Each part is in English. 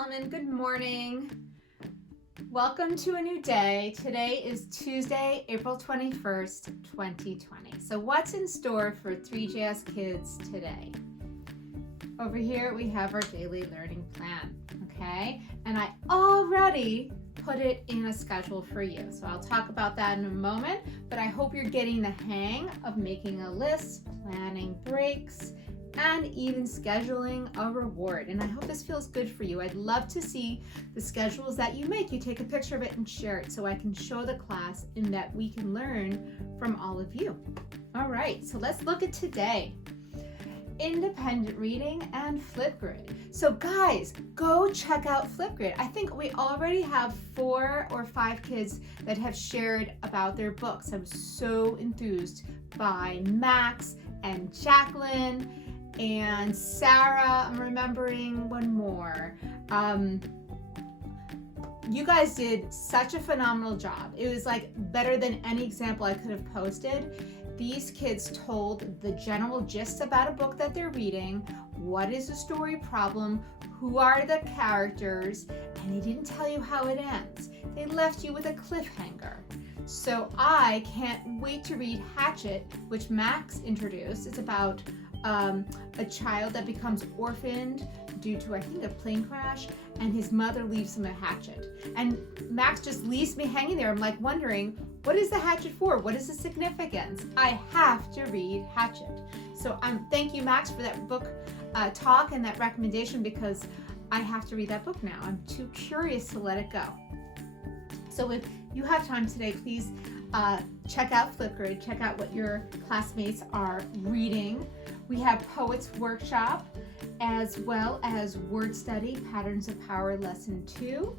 Solomon. Good morning. Welcome to a new day. Today is Tuesday, April 21st, 2020. So what's in store for 3JS Kids today? Over here we have our daily learning plan, okay? And I already put it in a schedule for you. So I'll talk about that in a moment, but I hope you're getting the hang of making a list, planning breaks, and even scheduling a reward. And I hope this feels good for you. I'd love to see the schedules that you make. You take a picture of it and share it so I can show the class and that we can learn from all of you. All right, so let's look at today. Independent reading and Flipgrid. So guys, go check out Flipgrid. I think we already have 4 or 5 kids that have shared about their books. I'm so enthused by Max and Jacqueline and Sarah. I'm remembering one more. You guys did such a phenomenal job. It was like better than any example I could have posted. These kids told the general gist about a book that they're reading, what is the story problem, who are the characters, and they didn't tell you how it ends. They left you with a cliffhanger. So I can't wait to read Hatchet, which Max introduced. It's about a child that becomes orphaned due to, I think, a plane crash, and his mother leaves him a hatchet. And Max just leaves me hanging there. I'm like wondering, what is the hatchet for? What is the significance? I have to read Hatchet. So thank you, Max, for that book talk and that recommendation, because I have to read that book now. I'm too curious to let it go. So if you have time today, please check out Flipgrid. Check out what your classmates are reading. We have Poets Workshop, as well as Word Study, Patterns of Power, Lesson 2,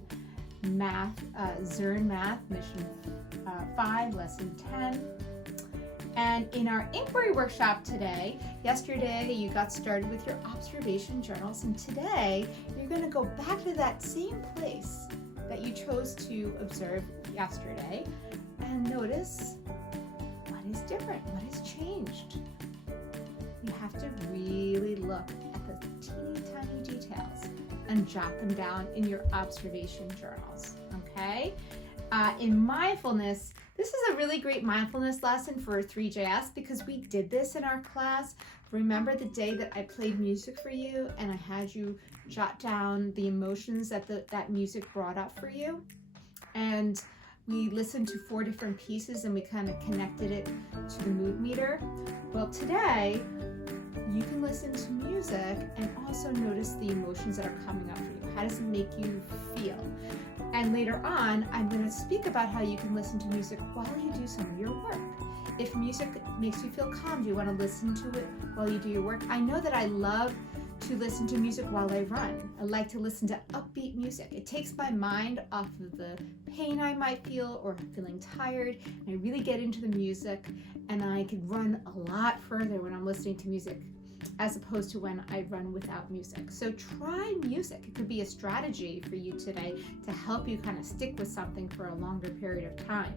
Math, Zern Math, Mission 5, Lesson 10. And in our inquiry workshop today, yesterday you got started with your observation journals, and today you're going to go back to that same place that you chose to observe yesterday and notice what is different, what has changed. You have to really look at the teeny tiny details and jot them down in your observation journals, okay? In mindfulness, this is a really great mindfulness lesson for 3JS because we did this in our class. Remember the day that I played music for you and I had you jot down the emotions that that music brought up for you? And we listened to 4 different pieces and we kind of connected it to the mood meter. Well, today, you can listen to music and also notice the emotions that are coming up for you. How does it make you feel? And later on, I'm going to speak about how you can listen to music while you do some of your work. If music makes you feel calm, do you want to listen to it while you do your work? I know that I love to listen to music while I run. I like to listen to upbeat music. It takes my mind off of the pain I might feel or feeling tired. And I really get into the music and I can run a lot further when I'm listening to music as opposed to when I run without music. So try music. It could be a strategy for you today to help you kind of stick with something for a longer period of time.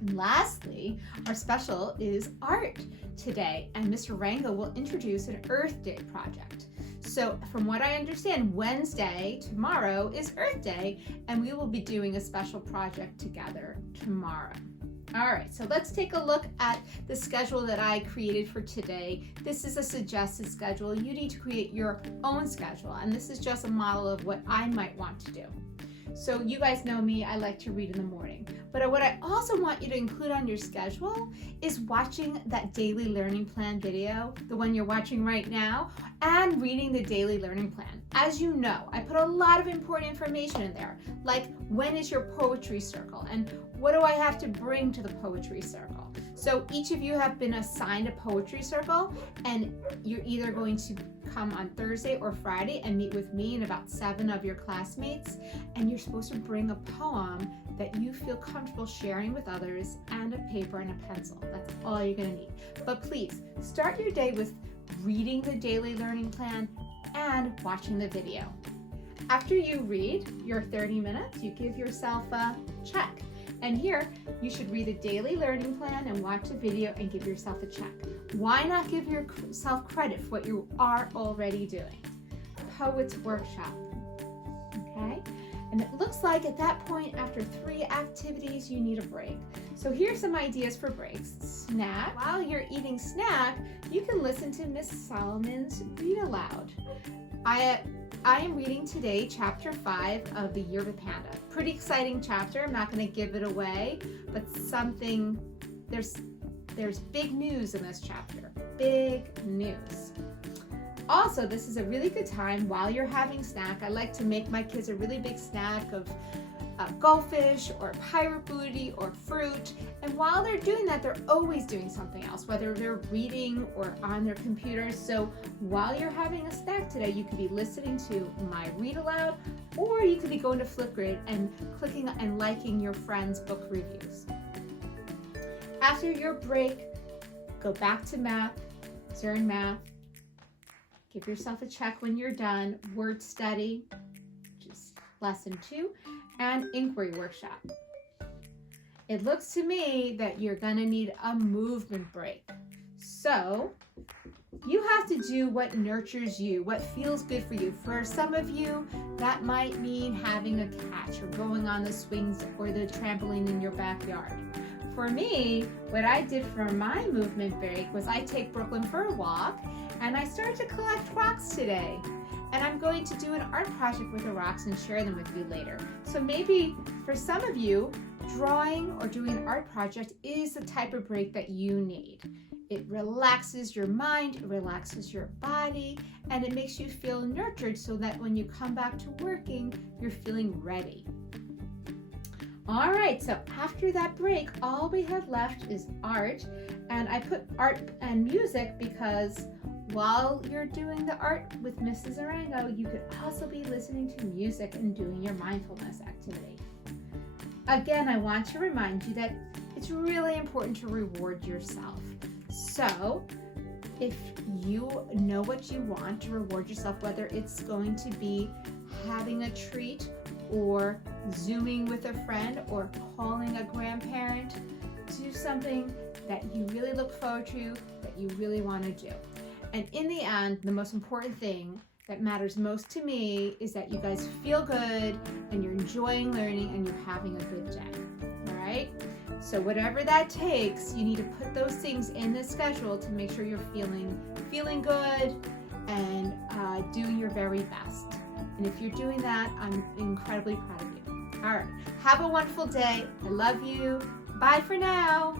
And lastly, our special is art today, and Mr. Rango will introduce an Earth Day project. So from what I understand, Wednesday, tomorrow, is Earth Day, and we will be doing a special project together tomorrow. All right, so let's take a look at the schedule that I created for today. This is a suggested schedule. You need to create your own schedule, and this is just a model of what I might want to do. So you guys know me, I like to read in the morning. But what I also want you to include on your schedule is watching that daily learning plan video, the one you're watching right now, and reading the daily learning plan. As you know, I put a lot of important information in there, like when is your poetry circle and what do I have to bring to the poetry circle. So each of you have been assigned a poetry circle, and you're either going to come on Thursday or Friday and meet with me and about 7 of your classmates, and you're supposed to bring a poem that you feel comfortable sharing with others and a paper and a pencil. That's all you're going to need. But please start your day with reading the daily learning plan and watching the video. After you read your 30 minutes, you give yourself a check. And here, you should read the daily learning plan and watch a video and give yourself a check. Why not give yourself credit for what you are already doing? Poets Workshop. okay? And it looks like at that point, after 3 activities, you need a break. So here's some ideas for breaks. Snack. While you're eating snack, you can listen to Miss Solomon's Read Aloud. I am reading today chapter 5 of The Year of the Panda. Pretty exciting chapter. I'm not going to give it away, but there's big news in this chapter. Big news. Also, this is a really good time while you're having snack. I like to make my kids a really big snack of goldfish or pirate booty or fruit. And while they're doing that, they're always doing something else, whether they're reading or on their computers. So while you're having a snack today, you could be listening to my Read Aloud, or you could be going to Flipgrid and clicking and liking your friends' book reviews. After your break, go back to math, during math. Give yourself a check when you're done. Word study, which is lesson 2, and inquiry workshop. It looks to me that you're gonna need a movement break. So you have to do what nurtures you, what feels good for you. For some of you, that might mean having a catch or going on the swings or the trampoline in your backyard. For me, what I did for my movement break was I take Brooklyn for a walk, and I started to collect rocks today. And I'm going to do an art project with the rocks and share them with you later. So maybe for some of you, drawing or doing an art project is the type of break that you need. It relaxes your mind, it relaxes your body, and it makes you feel nurtured so that when you come back to working, you're feeling ready. All right, so after that break, all we have left is art. And I put art and music because while you're doing the art with Mrs. Arango, you could also be listening to music and doing your mindfulness activity. Again, I want to remind you that it's really important to reward yourself. So if you know what you want to reward yourself, whether it's going to be having a treat or Zooming with a friend or calling a grandparent, do something that you really look forward to, that you really want to do. And in the end, the most important thing that matters most to me is that you guys feel good and you're enjoying learning and you're having a good day. All right? So whatever that takes, you need to put those things in the schedule to make sure you're feeling good and doing your very best. And if you're doing that, I'm incredibly proud of you. All right. Have a wonderful day. I love you. Bye for now.